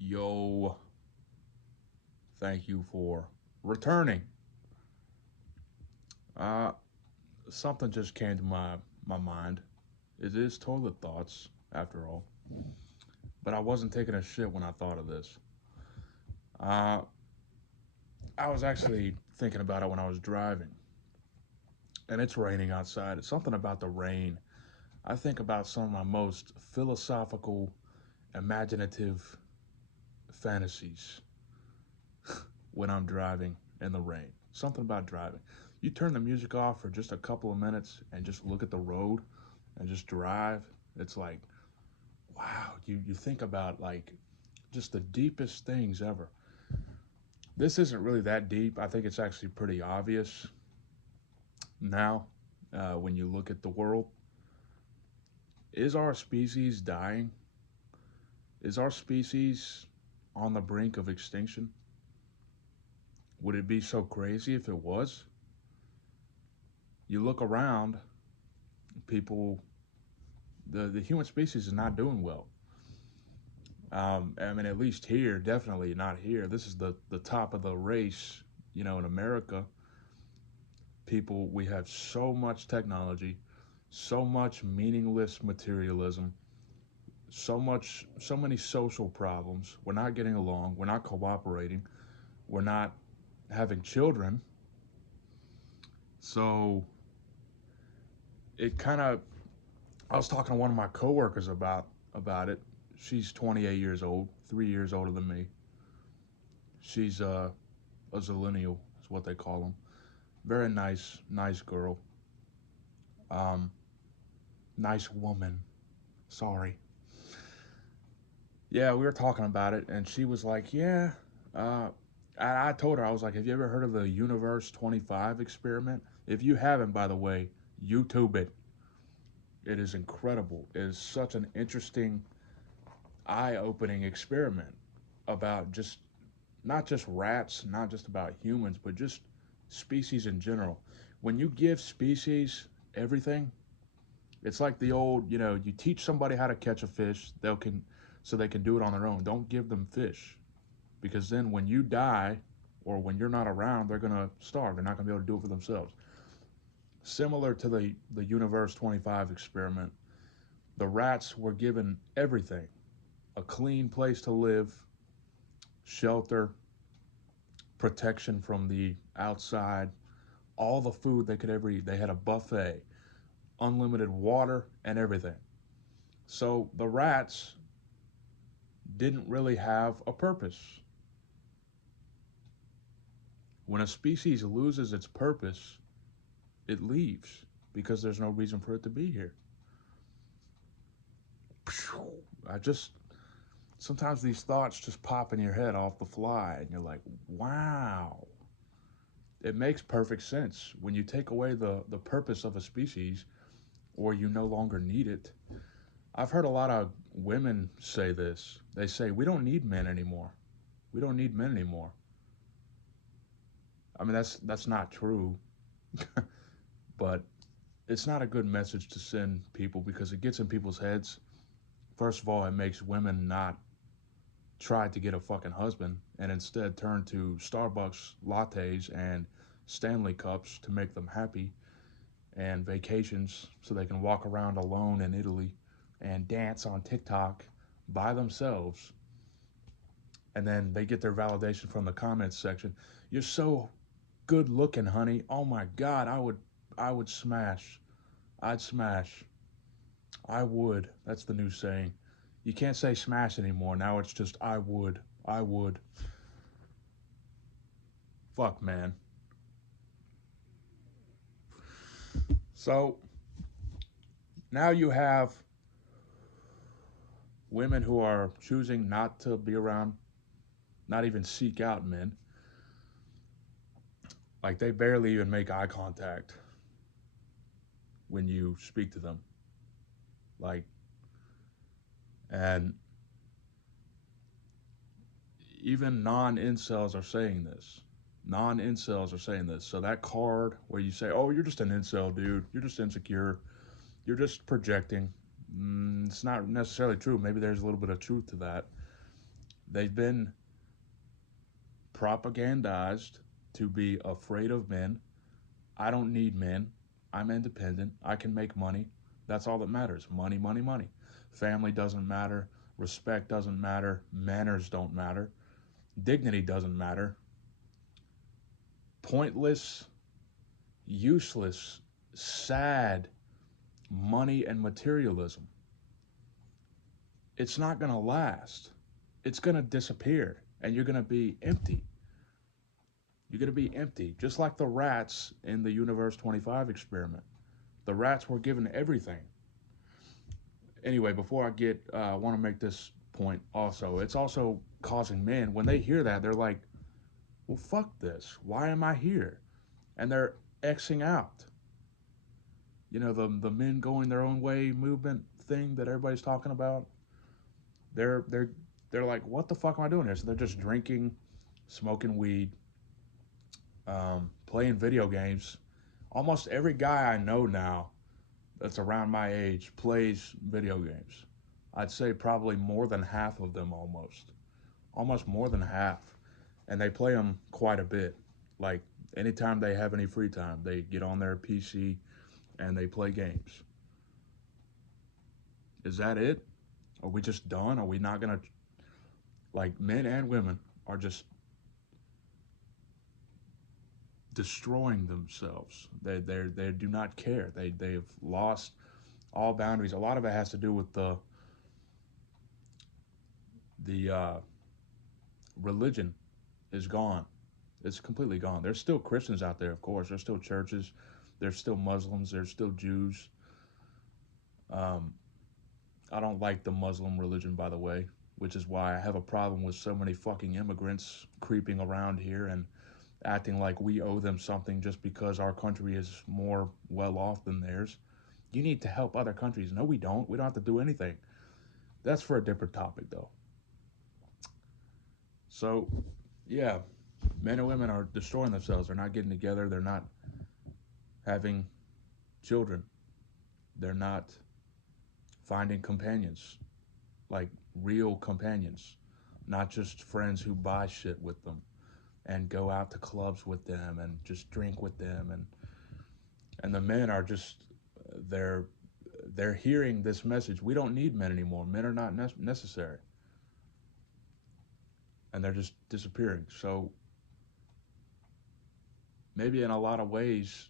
Yo, thank you for returning. Uh, Something just came to my mind. It is toilet thoughts, after all. But I wasn't taking a shit when I thought of this. Uh, I was actually thinking about it when I was driving, and it's raining outside. It's something about the rain. I think about some of my most philosophical, imaginative fantasies when I'm driving in the rain. Something about driving. You turn the music off for just a couple of minutes and just look at the road and just drive. It's like, wow, you think about like just the deepest things ever. This isn't really that deep. I think it's actually pretty obvious now when you look at the world. Is our species dying? Is our species on the brink of extinction? Would it be so crazy if it was? You look around, people, the human species is not doing well. I mean, at least here, definitely not here. This is the top of the race. In America, people, we have so much technology, so much meaningless materialism, so many social problems. We're not getting along. We're not cooperating. We're not having children. So it kind of, I was talking to one of my coworkers about it. She's 28 years old, 3 years older than me. She's a zillennial, is what they call them. Very nice girl. Um, Nice woman. Sorry. Yeah, we were talking about it, and she was like, "Yeah." Uh, I told her, I was like, "Have you ever heard of the Universe 25 experiment? If you haven't, by the way, YouTube it. It is incredible. It is such an interesting, eye-opening experiment about just not just rats, not just about humans, but just species in general. When you give species everything, it's like the old, you teach somebody how to catch a fish, so they can do it on their own. Don't give them fish because then when you die or when you're not around, they're gonna starve. They're not gonna be able to do it for themselves. Similar to the Universe 25 experiment, the rats were given everything: a clean place to live, shelter, protection from the outside, all the food they could ever eat. They had a buffet, unlimited water, and everything. So the rats didn't really have a purpose. When a species loses its purpose, it leaves because there's no reason for it to be here. I just Sometimes these thoughts just pop in your head off the fly, and you're like, wow. It makes perfect sense. When you take away the purpose of a species or you no longer need it, I've heard a lot of women say this. They say, we don't need men anymore. We don't need men anymore. I mean, that's not true, but it's not a good message to send people because it gets in people's heads. First of all, it makes women not try to get a fucking husband and instead turn to Starbucks lattes and Stanley cups to make them happy, and vacations so they can walk around alone in Italy and dance on TikTok by themselves. And then they get their validation from the comments section. You're so good looking, honey. Oh my god, I would smash. I'd smash. I would. That's the new saying. You can't say smash anymore. Now it's just I would. I would. Fuck, man. So now you have women who are choosing not to be around, not even seek out men. Like they barely even make eye contact when you speak to them. Like, and even non-incels are saying this. Non-incels are saying this. So that card where you say, "Oh, you're just an incel, dude. You're just insecure. You're just projecting." It's not necessarily true. Maybe there's a little bit of truth to that. They've been propagandized to be afraid of men. I don't need men. I'm independent. I can make money. That's all that matters. Money, money, money. Family doesn't matter. Respect doesn't matter. Manners don't matter. Dignity doesn't matter. Pointless, useless, sad money and materialism. It's not going to last. It's going to disappear and you're going to be empty. You're going to be empty, just like the rats in the Universe 25 experiment. The rats were given everything. Anyway, before I want to make this point also. It's also causing men, when they hear that, they're like, well, fuck this. Why am I here? And they're Xing out. You know, the men going their own way movement thing that everybody's talking about. They're they're they're like, what the fuck am I doing here? So they're just drinking, smoking weed, playing video games. Almost every guy I know now that's around my age plays video games. I'd say probably more than half of them almost more than half, and they play them quite a bit. Like anytime they have any free time, they get on their PC and they play games. Is that it? Are we just done? Are we not gonna, like, men and women are just destroying themselves. They do not care. They've lost all boundaries. A lot of it has to do with the religion is gone. It's completely gone. There's still Christians out there, of course. There's still churches. There's still Muslims. There's still Jews. Um, I don't like the Muslim religion, by the way, which is why I have a problem with so many fucking immigrants creeping around here and acting like we owe them something just because our country is more well off than theirs. You need to help other countries. No, we don't. We don't have to do anything. That's for a different topic, though. So, yeah, men and women are destroying themselves. They're not getting together. They're not having children. They're not finding companions, like real companions, not just friends who buy shit with them and go out to clubs with them and just drink with them. And the men are just, they're they're hearing this message. We don't need men anymore. Men are not necessary, and they're just disappearing. So maybe in a lot of ways,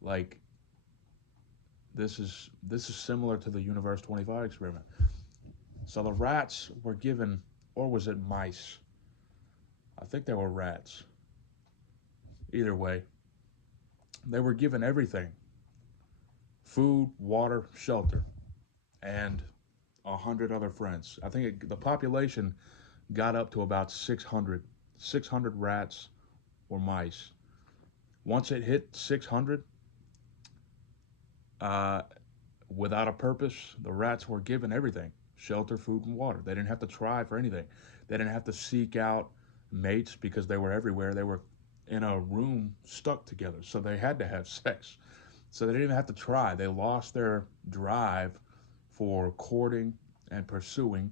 like, this is similar to the Universe 25 experiment. So the rats were given, or was it mice? I think they were rats. Either way, they were given everything: food, water, shelter, and 100 other friends. I think the population got up to about 600 rats or mice. Once it hit 600, uh, without a purpose, the rats were given everything: shelter, food, and water. They didn't have to try for anything. They didn't have to seek out mates because they were everywhere. They were in a room stuck together, so they had to have sex. So they didn't even have to try. They lost their drive for courting and pursuing.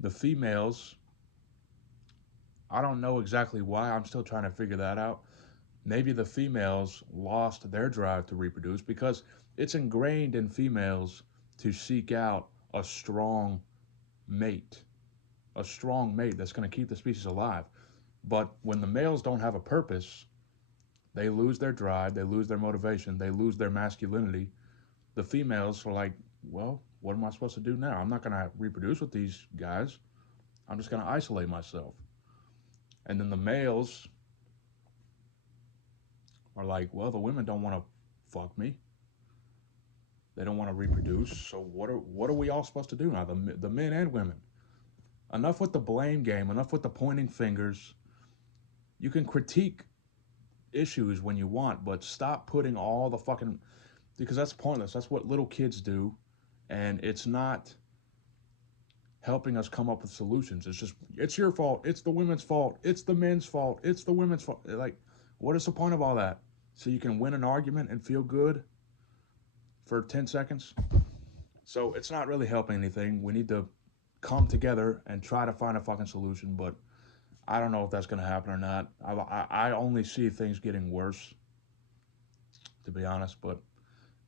The females, I don't know exactly why. I'm still trying to figure that out. Maybe the females lost their drive to reproduce because it's ingrained in females to seek out mate, a strong mate that's going to keep the species alive. But when the males don't have a purpose, they lose their drive, they lose their motivation, they lose their masculinity. The females are like, well, what am I supposed to do now? I'm not going to reproduce with these guys. I'm just going to isolate myself. And then the males are like, well, the women don't want to fuck me. They don't want to reproduce. So what are we all supposed to do now? The men and women. Enough with the blame game. Enough with the pointing fingers. You can critique issues when you want, but stop putting all the fucking, because that's pointless. That's what little kids do, and it's not helping us come up with solutions. It's just, it's your fault. It's the women's fault. It's the men's fault. It's the women's fault. Like, what is the point of all that? So you can win an argument and feel good for 10 seconds? So it's not really helping anything. We need to come together and try to find a fucking solution. But I don't know if that's gonna happen or not. I only see things getting worse, to be honest. But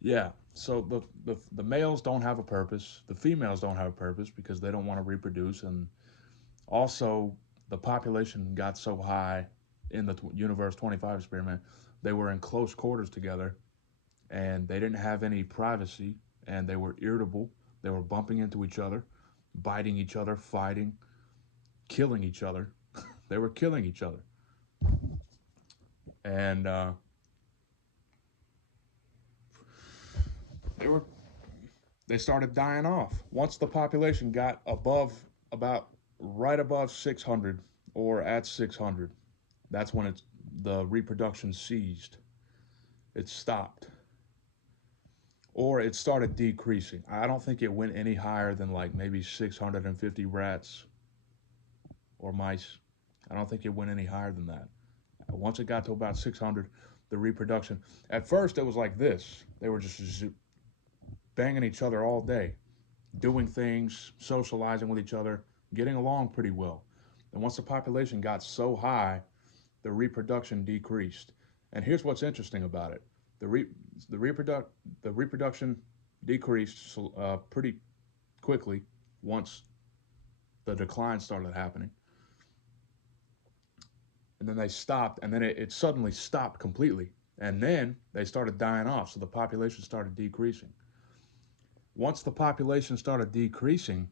yeah, so the males don't have a purpose. The females don't have a purpose because they don't want to reproduce, and also the population got so high in the Universe 25 experiment, they were in close quarters together, and they didn't have any privacy, and they were irritable. They were bumping into each other, biting each other, fighting, killing each other. They were killing each other, and they were they started dying off. Once the population got above about right above 600 or at 600, that's when the reproduction ceased. It stopped. Or it started decreasing. I don't think it went any higher than like maybe 650 rats or mice. I don't think it went any higher than that. Once it got to about 600, the reproduction, at first it was like this. They were just banging each other all day, doing things, socializing with each other, getting along pretty well. And once the population got so high, the reproduction decreased. And here's what's interesting about it: the re, the reproduction decreased pretty quickly once the decline started happening, and then they stopped, and then it suddenly stopped completely, and then they started dying off. So the population started decreasing. Once the population started decreasing,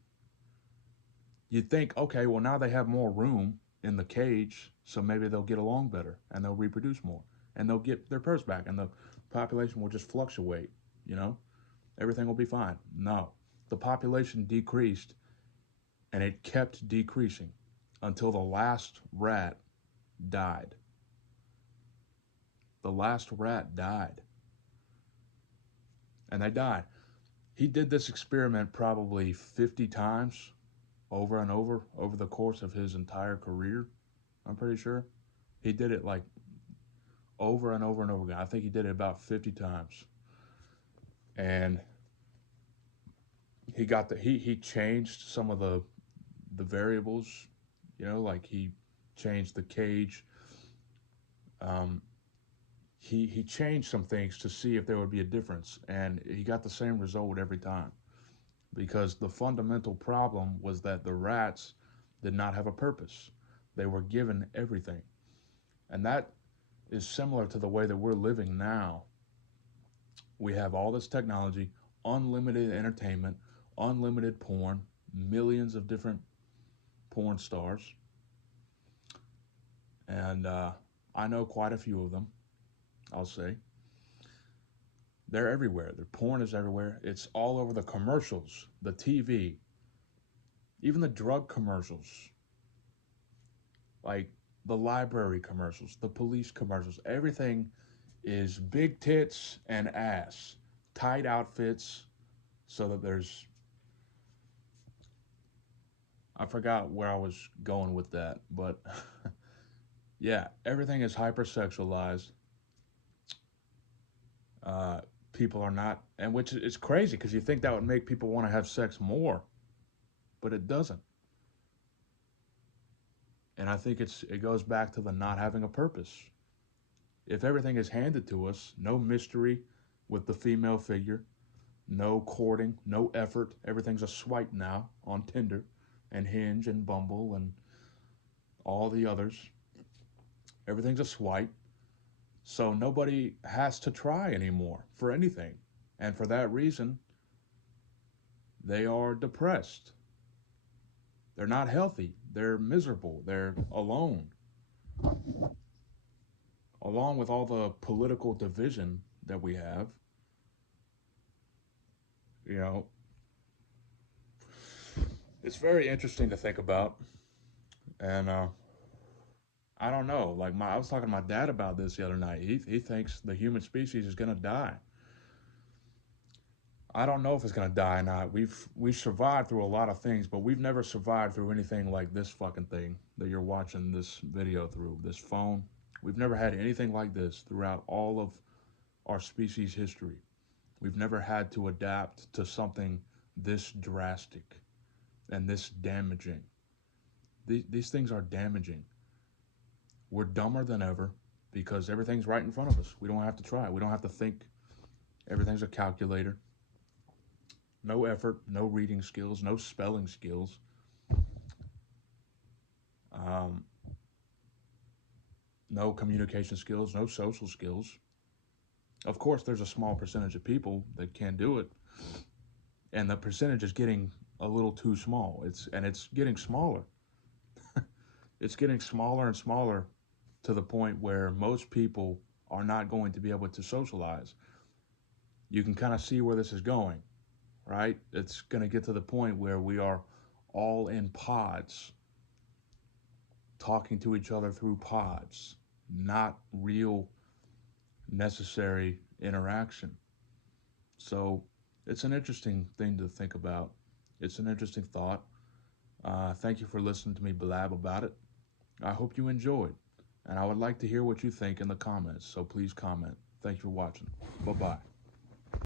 you'd think, okay, well, now they have more room in the cage, so maybe they'll get along better and they'll reproduce more and they'll get their purse back and the population will just fluctuate, you know? Everything will be fine. No. The population decreased and it kept decreasing until the last rat died. The last rat died. And they died. He did this experiment probably 50 times over and over the course of his entire career. I'm pretty sure he did it like over and over and over again. I think he did it about 50 times, and he changed some of the variables. You know, like he changed the cage. Um, he changed some things to see if there would be a difference, and he got the same result every time. Because the fundamental problem was that the rats did not have a purpose. They were given everything. And that is similar to the way that we're living now. We have all this technology, unlimited entertainment, unlimited porn, millions of different porn stars. And I know quite a few of them, I'll say. They're everywhere. Their porn is everywhere. It's all over the commercials, the TV, even the drug commercials, like the library commercials, the police commercials. Everything is big tits and ass, tight outfits, so that there's. I forgot where I was going with that, but yeah, everything is hypersexualized. Uh, People are not, and which is crazy because you think that would make people want to have sex more, but it doesn't. And I think it goes back to the not having a purpose. If everything is handed to us, no mystery with the female figure, no courting, no effort, everything's a swipe now on Tinder and Hinge and Bumble and all the others. Everything's a swipe. So nobody has to try anymore for anything. And for that reason, they are depressed. They're not healthy. They're miserable. They're alone. Along with all the political division that we have, you know, it's very interesting to think about. And I don't know. Like I was talking to my dad about this the other night. He thinks the human species is gonna die. I don't know if it's gonna die or not. We've survived through a lot of things, but we've never survived through anything like this fucking thing that you're watching this video through. This phone. We've never had anything like this throughout all of our species history. We've never had to adapt to something this drastic. and this damaging. These things are damaging. We're dumber than ever because everything's right in front of us. We don't have to try. We don't have to think. Everything's a calculator. No effort, no reading skills, no spelling skills. Um, no communication skills, no social skills. Of course, there's a small percentage of people that can do it, and the percentage is getting a little too small. It's getting smaller. It's getting smaller and smaller to the point where most people are not going to be able to socialize. You can kind of see where this is going, right? It's going to get to the point where we are all in pods, talking to each other through pods, not real necessary interaction. So it's an interesting thing to think about. It's an interesting thought. Thank you for listening to me blab about it. I hope you enjoyed, and I would like to hear what you think in the comments, so please comment. Thank you for watching. Bye bye.